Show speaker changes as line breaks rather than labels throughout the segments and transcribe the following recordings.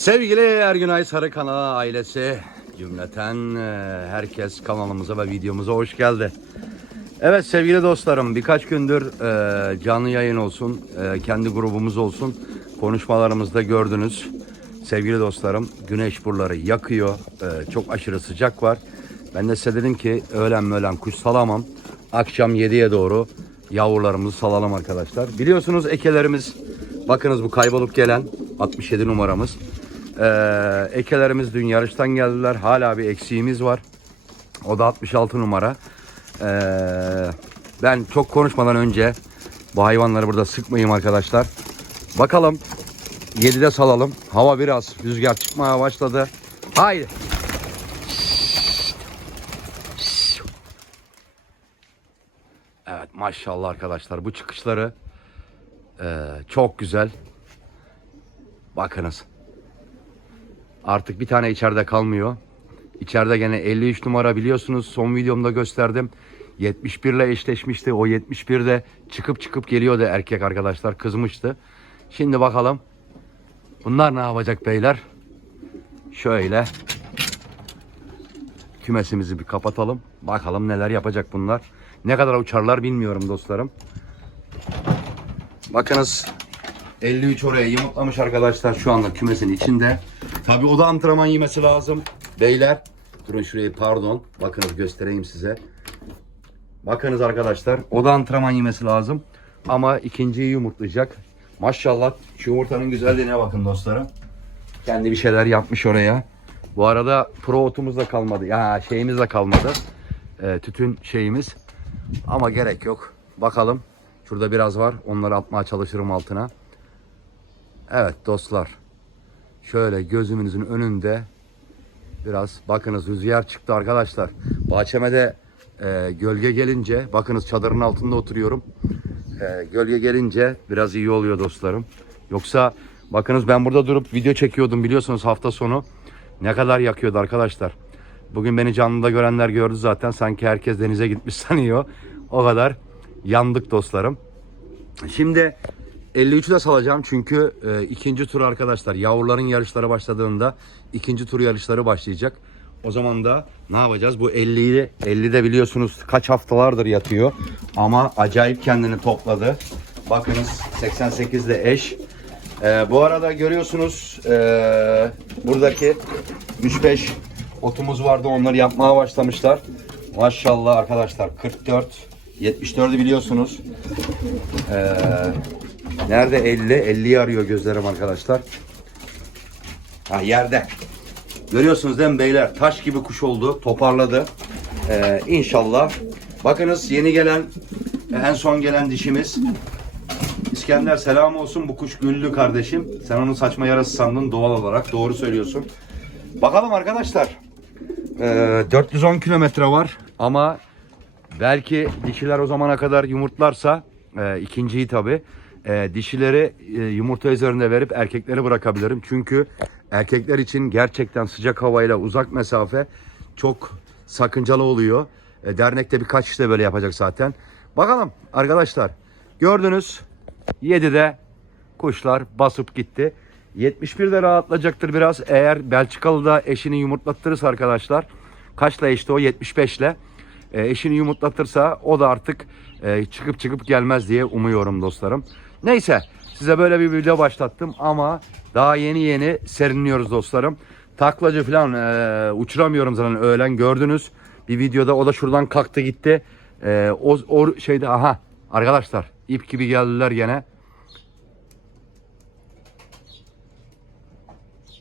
Sevgili Ergünay Sarı Kanal ailesi cümleten e, herkes kanalımıza ve videomuza hoş geldi. Evet sevgili dostlarım birkaç gündür e, canlı yayın olsun, e, kendi grubumuz olsun konuşmalarımızda gördünüz. Sevgili dostlarım güneş buraları yakıyor, e, çok aşırı sıcak var. Ben de size dedim ki öğlen öğlen kuş salamam. Akşam 7'ye doğru yavrularımızı salalım arkadaşlar. Biliyorsunuz ekelerimiz bakınız bu kaybolup gelen 67 numaramız. Ee, ekelerimiz dün yarıştan geldiler. Hala bir eksiğimiz var. O da 66 numara. Ee, ben çok konuşmadan önce bu hayvanları burada sıkmayayım arkadaşlar. Bakalım 7'de salalım. Hava biraz rüzgar çıkmaya başladı. Haydi. Evet maşallah arkadaşlar bu çıkışları eee, çok güzel. Bakınız. Artık bir tane içeride kalmıyor. İçeride gene 53 numara biliyorsunuz son videomda gösterdim. 71 ile eşleşmişti. O 71 de çıkıp çıkıp geliyordu erkek arkadaşlar kızmıştı. Şimdi bakalım bunlar ne yapacak beyler? Şöyle kümesimizi bir kapatalım. Bakalım neler yapacak bunlar. Ne kadar uçarlar bilmiyorum dostlarım. Bakınız 53 oraya yumurtlamış arkadaşlar şu anda kümesin içinde. Tabi o da antrenman yemesi lazım. Beyler durun şurayı pardon. Bakınız göstereyim size. Bakınız arkadaşlar o da antrenman yemesi lazım. Ama ikinciyi yumurtlayacak. Maşallah şu yumurtanın güzelliğine bakın dostlarım. Kendi bir şeyler yapmış oraya. Bu arada pro otumuz da kalmadı. Ya şeyimiz de kalmadı. Ee, tütün şeyimiz. Ama gerek yok. Bakalım. Şurada biraz var. Onları atmaya çalışırım altına. Evet dostlar. Şöyle gözümüzün önünde biraz bakınız rüzgar çıktı arkadaşlar. Bahçeme de e, gölge gelince bakınız çadırın altında oturuyorum. E, gölge gelince biraz iyi oluyor dostlarım. Yoksa bakınız ben burada durup video çekiyordum biliyorsunuz hafta sonu. Ne kadar yakıyordu arkadaşlar. Bugün beni canlıda görenler gördü zaten. Sanki herkes denize gitmiş sanıyor. O kadar yandık dostlarım. Şimdi 53'ü de salacağım çünkü e, ikinci tur arkadaşlar yavruların yarışları başladığında ikinci tur yarışları başlayacak. O zaman da ne yapacağız? Bu 50'yi 50 de biliyorsunuz kaç haftalardır yatıyor ama acayip kendini topladı. Bakınız 88 de eş. E, bu arada görüyorsunuz e, buradaki 3-5 otumuz vardı onları yapmaya başlamışlar. Maşallah arkadaşlar 44 74'ü biliyorsunuz. Ee, nerede 50? 50'yi arıyor gözlerim arkadaşlar. Ha yerde. Görüyorsunuz değil mi beyler? Taş gibi kuş oldu. Toparladı. Ee, inşallah. Bakınız yeni gelen en son gelen dişimiz. İskender selam olsun. Bu kuş güllü kardeşim. Sen onun saçma yarası sandın doğal olarak. Doğru söylüyorsun. Bakalım arkadaşlar. Ee, 410 kilometre var ama belki dişiler o zamana kadar yumurtlarsa e, ikinciyi tabi dişileri e, yumurta üzerinde verip erkekleri bırakabilirim. Çünkü erkekler için gerçekten sıcak havayla uzak mesafe çok sakıncalı oluyor. E, dernekte birkaç işte böyle yapacak zaten. Bakalım arkadaşlar gördünüz 7'de kuşlar basıp gitti. 71'de rahatlayacaktır biraz. Eğer Belçikalı'da eşini yumurtlattırırsa arkadaşlar. Kaçla eşti o? 75 ile. E, eşini yumurtlatırsa o da artık e, çıkıp çıkıp gelmez diye umuyorum dostlarım. Neyse size böyle bir video başlattım ama daha yeni yeni serinliyoruz dostlarım. Taklacı falan e, uçuramıyorum zaten öğlen gördünüz. Bir videoda o da şuradan kalktı gitti. E, o, o şeyde aha arkadaşlar ip gibi geldiler gene.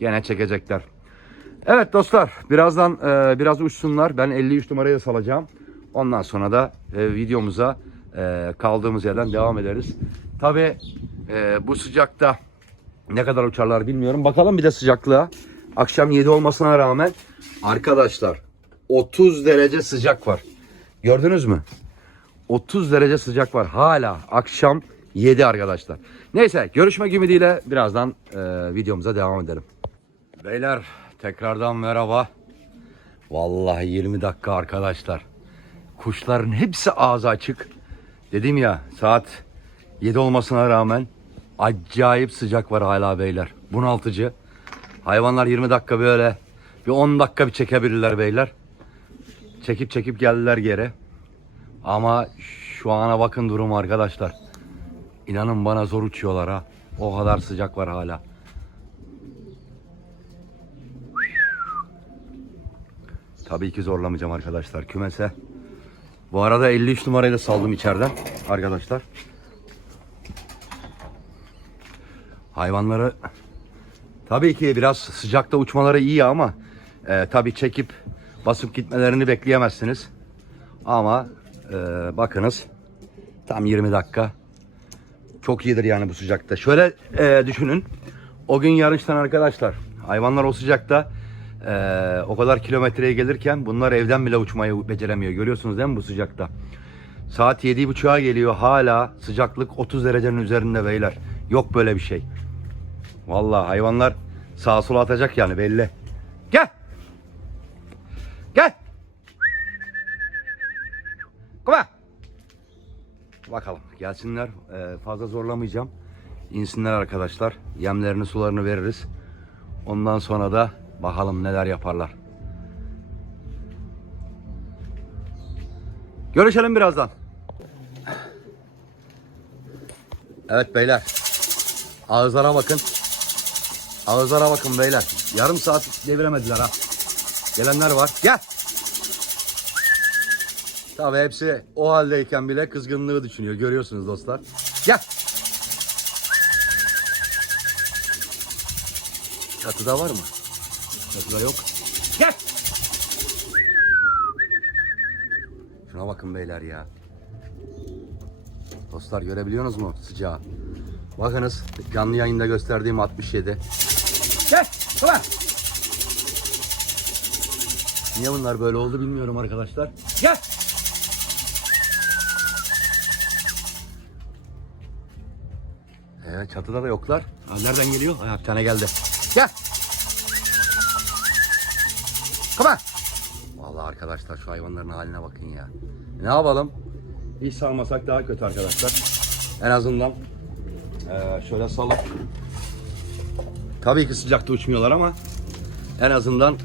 Gene çekecekler. Evet dostlar birazdan e, biraz uçsunlar. Ben 53 numarayı salacağım. Ondan sonra da e, videomuza e, kaldığımız yerden devam ederiz. Tabi bu sıcakta ne kadar uçarlar bilmiyorum. Bakalım bir de sıcaklığa. Akşam 7 olmasına rağmen arkadaşlar 30 derece sıcak var. Gördünüz mü? 30 derece sıcak var. Hala akşam 7 arkadaşlar. Neyse görüşmek ümidiyle birazdan e, videomuza devam edelim. Beyler tekrardan merhaba. Vallahi 20 dakika arkadaşlar. Kuşların hepsi ağzı açık. Dedim ya saat 7 olmasına rağmen acayip sıcak var hala beyler. Bunaltıcı. Hayvanlar 20 dakika böyle bir 10 dakika bir çekebilirler beyler. Çekip çekip geldiler geri. Ama şu ana bakın durum arkadaşlar. İnanın bana zor uçuyorlar ha. O kadar sıcak var hala. Tabii ki zorlamayacağım arkadaşlar kümese. Bu arada 53 numarayı da saldım içeriden arkadaşlar. Hayvanları tabii ki biraz sıcakta uçmaları iyi ama e, tabii çekip basıp gitmelerini bekleyemezsiniz. Ama e, bakınız tam 20 dakika çok iyidir yani bu sıcakta. Şöyle e, düşünün. O gün yarıştan arkadaşlar hayvanlar o sıcakta e, o kadar kilometreye gelirken bunlar evden bile uçmayı beceremiyor. Görüyorsunuz değil mi bu sıcakta? Saat 7.30'a geliyor hala sıcaklık 30 derecenin üzerinde beyler. Yok böyle bir şey. Vallahi hayvanlar sağa sola atacak yani belli. Gel. Gel. On. Bakalım gelsinler. Ee, fazla zorlamayacağım. İnsinler arkadaşlar. Yemlerini sularını veririz. Ondan sonra da bakalım neler yaparlar. Görüşelim birazdan. Evet beyler. Ağızlara bakın. Ağızlara bakın beyler. Yarım saat deviremediler ha. Gelenler var. Gel. Tabii hepsi o haldeyken bile kızgınlığı düşünüyor. Görüyorsunuz dostlar. Gel. Çatıda var mı? Çatıda yok. Gel. Şuna bakın beyler ya. Dostlar görebiliyorsunuz mu sıcağı? Bakınız canlı yayında gösterdiğim 67. On. Niye bunlar böyle oldu bilmiyorum arkadaşlar. Gel. Evet çatıda da yoklar. Ha, nereden geliyor? Ha, bir tane geldi. Gel. On. Vallahi arkadaşlar şu hayvanların haline bakın ya. Ne yapalım? Hiç salmasak daha kötü arkadaşlar. En azından eee, şöyle salıp Tabii ki sıcakta uçmuyorlar ama en azından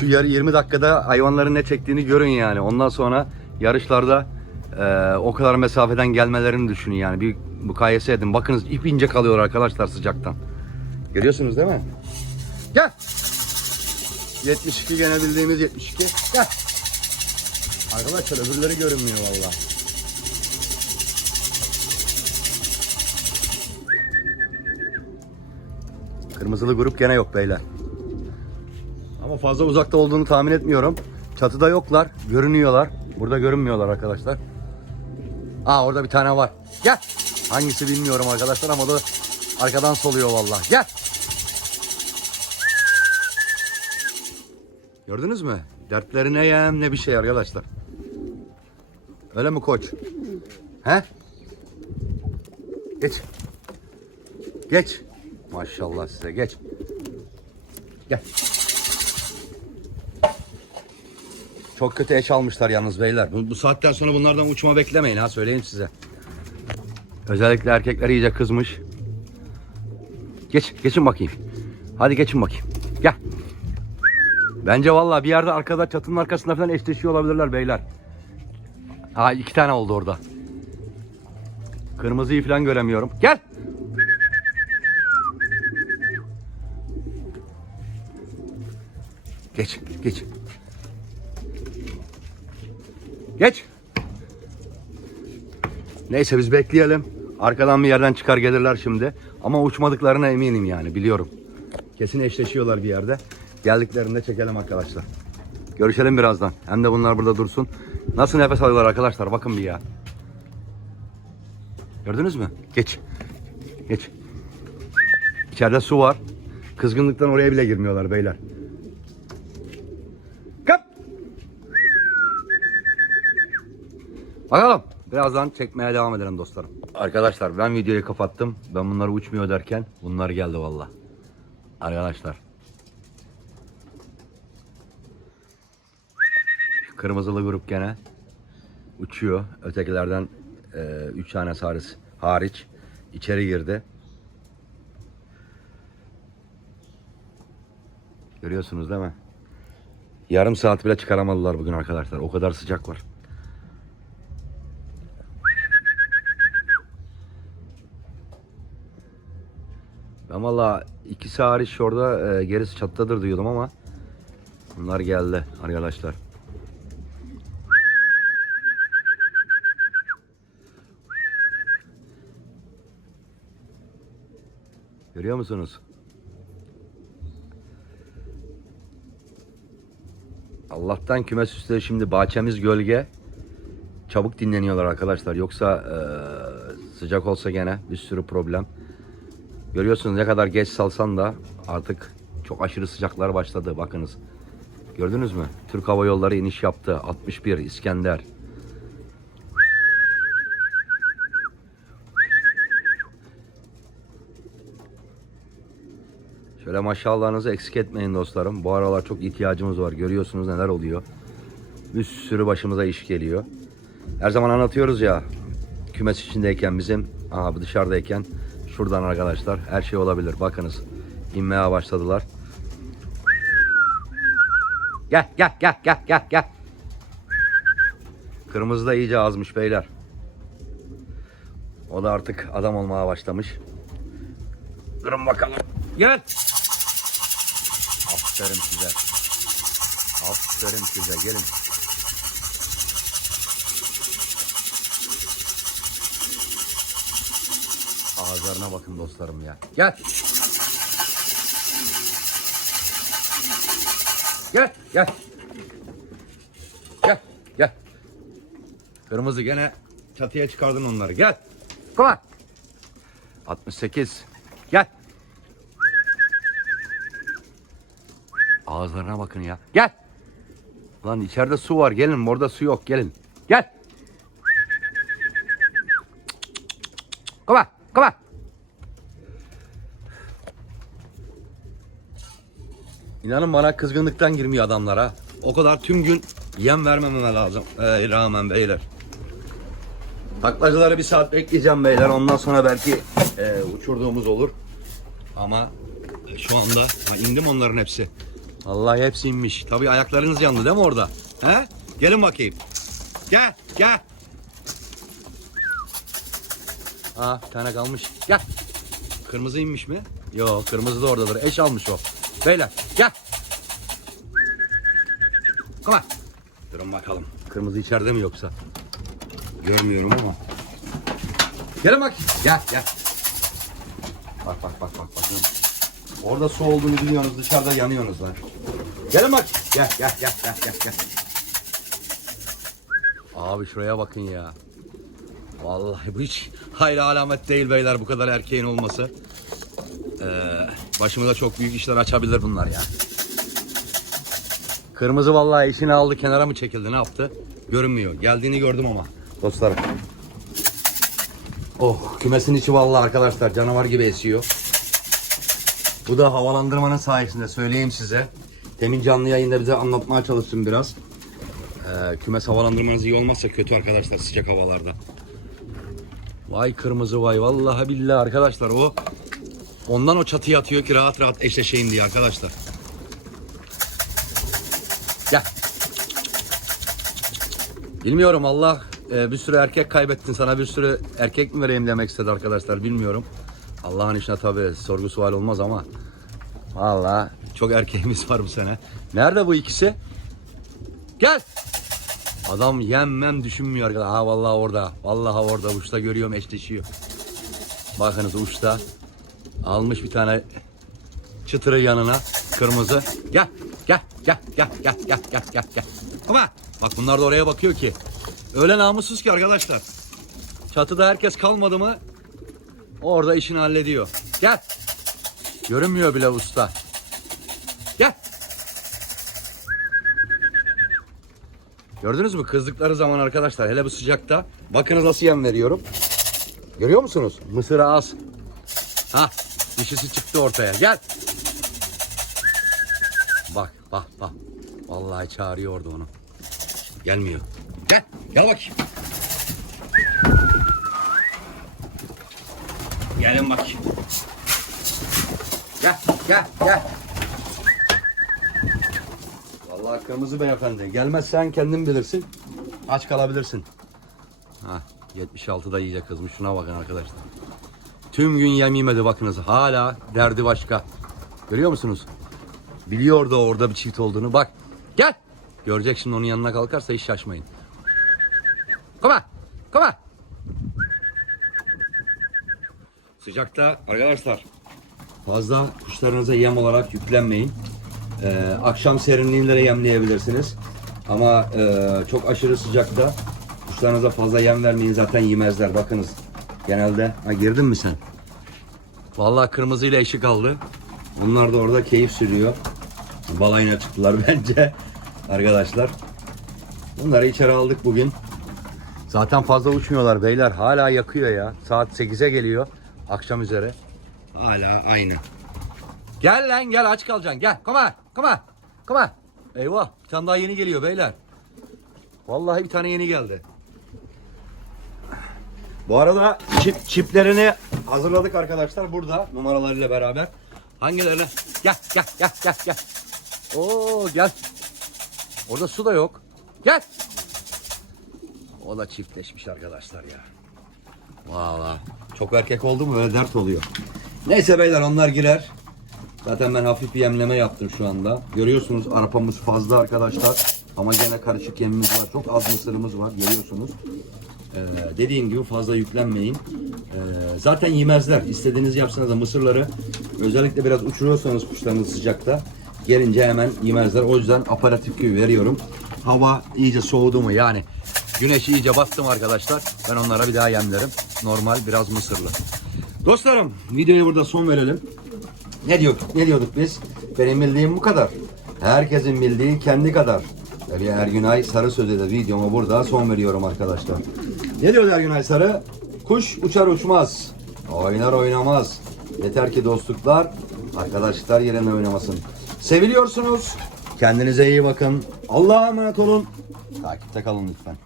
şu yarı 20 dakikada hayvanların ne çektiğini görün yani. Ondan sonra yarışlarda eee, o kadar mesafeden gelmelerini düşünün yani. Bir mukayese edin. Bakınız ip ince kalıyor arkadaşlar sıcaktan. Görüyorsunuz değil mi? Gel. 72 gene bildiğimiz 72. Gel. Arkadaşlar öbürleri görünmüyor vallahi. Kırmızılı grup gene yok beyler. Ama fazla uzakta olduğunu tahmin etmiyorum. Çatıda yoklar. Görünüyorlar. Burada görünmüyorlar arkadaşlar. Aa orada bir tane var. Gel. Hangisi bilmiyorum arkadaşlar ama da arkadan soluyor vallahi. Gel. Gördünüz mü? Dertleri ne yem ne bir şey arkadaşlar. Öyle mi koç? He? Geç. Geç. Maşallah size geç. Gel. Çok kötü eş almışlar yalnız beyler. Bu, bu saatten sonra bunlardan uçma beklemeyin ha söyleyeyim size. Özellikle erkekler iyice kızmış. Geç, geçin bakayım. Hadi geçin bakayım. Gel. Bence vallahi bir yerde arkada çatının arkasında falan eşleşiyor olabilirler beyler. Ha iki tane oldu orada. Kırmızıyı falan göremiyorum. Gel. Geç, geç. Geç. Neyse biz bekleyelim. Arkadan bir yerden çıkar gelirler şimdi. Ama uçmadıklarına eminim yani biliyorum. Kesin eşleşiyorlar bir yerde. Geldiklerinde çekelim arkadaşlar. Görüşelim birazdan. Hem de bunlar burada dursun. Nasıl nefes alıyorlar arkadaşlar bakın bir ya. Gördünüz mü? Geç. Geç. İçeride su var. Kızgınlıktan oraya bile girmiyorlar beyler. Bakalım. Birazdan çekmeye devam edelim dostlarım. Arkadaşlar ben videoyu kapattım. Ben bunları uçmuyor derken bunlar geldi valla. Arkadaşlar. Kırmızılı grup gene uçuyor. Ötekilerden 3 tane sarıs hariç içeri girdi. Görüyorsunuz değil mi? Yarım saat bile çıkaramadılar bugün arkadaşlar. O kadar sıcak var. İkisi hariç orada e, gerisi çattadır diyordum ama bunlar geldi arkadaşlar. Görüyor musunuz? Allah'tan kümes üstleri şimdi bahçemiz gölge. Çabuk dinleniyorlar arkadaşlar. Yoksa eee, sıcak olsa gene bir sürü problem. Görüyorsunuz ne kadar geç salsan da artık çok aşırı sıcaklar başladı. Bakınız. Gördünüz mü? Türk Hava Yolları iniş yaptı. 61 İskender. Şöyle maşallahınızı eksik etmeyin dostlarım. Bu aralar çok ihtiyacımız var. Görüyorsunuz neler oluyor. Bir sürü başımıza iş geliyor. Her zaman anlatıyoruz ya. Kümes içindeyken bizim, aha dışarıdayken şuradan arkadaşlar her şey olabilir. Bakınız inmeye başladılar. Gel gel gel gel gel gel. Kırmızı da iyice azmış beyler. O da artık adam olmaya başlamış. Kırın bakalım. Gel. Aferin size. Aferin size. Gelin. Ağızlarına bakın dostlarım ya. Gel. Gel, gel. Gel, gel. Kırmızı gene çatıya çıkardın onları. Gel. Kolay. 68. Gel. Ağızlarına bakın ya. Gel. Lan içeride su var. Gelin. Orada su yok. Gelin. Gel. On. Come on. İnanın bana kızgınlıktan girmiyor adamlara. O kadar tüm gün yem vermememe lazım. Ee, rağmen beyler. Taklacıları bir saat bekleyeceğim beyler. Ondan sonra belki e, uçurduğumuz olur. Ama e, şu anda ha, indim onların hepsi. Vallahi hepsi inmiş. Tabii ayaklarınız yandı değil mi orada? He? Gelin bakayım. Gel, gel. Aa, bir tane kalmış. Gel. Kırmızı inmiş mi? Yok, kırmızı da oradadır. Eş almış o. Beyler, gel. On. Durun bakalım. Kırmızı içeride mi yoksa? Görmüyorum ama. Gelin bak. Gel, gel. Bak, bak, bak, bak. Bakın. Orada su olduğunu biliyorsunuz, dışarıda yanıyorsunuz lan. Gelin bak. Gel, gel, gel, gel, gel, gel. Abi şuraya bakın ya. Vallahi bu hiç hayra alamet değil beyler bu kadar erkeğin olması. Ee, başımıza çok büyük işler açabilir bunlar ya. Kırmızı vallahi işini aldı kenara mı çekildi ne yaptı? Görünmüyor. Geldiğini gördüm ama. Dostlarım. Oh kümesin içi vallahi arkadaşlar canavar gibi esiyor. Bu da havalandırmanın sayesinde söyleyeyim size. Demin canlı yayında bize anlatmaya çalıştım biraz. Ee, kümes havalandırmanız iyi olmazsa kötü arkadaşlar sıcak havalarda. Vay kırmızı vay vallahi billahi arkadaşlar o ondan o çatıya atıyor ki rahat rahat eşleşeyim diye arkadaşlar. Gel. Bilmiyorum Allah e, bir sürü erkek kaybettin sana bir sürü erkek mi vereyim demek istedi arkadaşlar bilmiyorum. Allah'ın işine tabi sorgu sual olmaz ama vallahi çok erkeğimiz var bu sene. Nerede bu ikisi? Gel. Adam yemmem düşünmüyor arkadaşlar. Ha vallahi orada. Vallahi orada uçta görüyorum eşleşiyor. Bakınız uçta almış bir tane çıtırı yanına kırmızı. Gel gel gel gel gel gel gel gel gel. Ama bak bunlar da oraya bakıyor ki. Öyle namussuz ki arkadaşlar. Çatıda herkes kalmadı mı orada işini hallediyor. Gel. Görünmüyor bile usta. Gördünüz mü kızdıkları zaman arkadaşlar hele bu sıcakta bakınız nasıl yem veriyorum. Görüyor musunuz? Mısır az. Ha dişisi çıktı ortaya. Gel. Bak bak bak. Vallahi çağırıyordu onu. Gelmiyor. Gel. Gel bakayım. Gelin bakayım. Gel gel gel. Allah kırmızı beyefendi. Gelmezsen kendin bilirsin. Aç kalabilirsin. Ha 76'da yiyecek kızmış. Şuna bakın arkadaşlar. Tüm gün yem yemedi bakınız. Hala derdi başka. Görüyor musunuz? Biliyor da orada bir çift olduğunu. Bak. Gel. Görecek şimdi onun yanına kalkarsa hiç şaşmayın. Come on. Sıcakta arkadaşlar fazla kuşlarınıza yem olarak yüklenmeyin. Ee, akşam serinliğinde de yemleyebilirsiniz. Ama e, çok aşırı sıcakta kuşlarınıza fazla yem vermeyin zaten yemezler. Bakınız genelde. Ha girdin mi sen? Vallahi kırmızıyla eşi kaldı. Bunlar da orada keyif sürüyor. Balayına çıktılar bence arkadaşlar. Bunları içeri aldık bugün. Zaten fazla uçmuyorlar beyler. Hala yakıyor ya. Saat 8'e geliyor. Akşam üzere. Hala aynı. Gel lan gel aç kalacaksın. Gel. Come on. Come on. Come on. Eyvah. Bir tane daha yeni geliyor beyler. Vallahi bir tane yeni geldi. Bu arada çip, çiplerini hazırladık arkadaşlar burada numaralarıyla beraber. Hangilerine? Gel gel gel gel gel. Oo gel. Orada su da yok. Gel. O da çiftleşmiş arkadaşlar ya. Valla. Çok erkek oldu mu böyle dert oluyor. Neyse beyler onlar girer. Zaten ben hafif bir yemleme yaptım şu anda. Görüyorsunuz arpamız fazla arkadaşlar. Ama gene karışık yemimiz var. Çok az mısırımız var görüyorsunuz. Ee, dediğim gibi fazla yüklenmeyin. Ee, zaten yemezler. İstediğiniz yapsanız da mısırları özellikle biraz uçuruyorsanız kuşlarınız sıcakta gelince hemen yemezler. O yüzden aparatif gibi veriyorum. Hava iyice soğudu mu yani güneş iyice battı mı arkadaşlar ben onlara bir daha yemlerim. Normal biraz mısırlı. Dostlarım videoya burada son verelim. Ne diyorduk? Ne diyorduk biz? Benim bildiğim bu kadar. Herkesin bildiği kendi kadar. Derya Ergünay Sarı Sözü de videoma burada son veriyorum arkadaşlar. Ne diyor Ergünay Sarı? Kuş uçar uçmaz. Oynar oynamaz. Yeter ki dostluklar, arkadaşlıklar yerine oynamasın. Seviliyorsunuz. Kendinize iyi bakın. Allah'a emanet olun. Takipte kalın lütfen.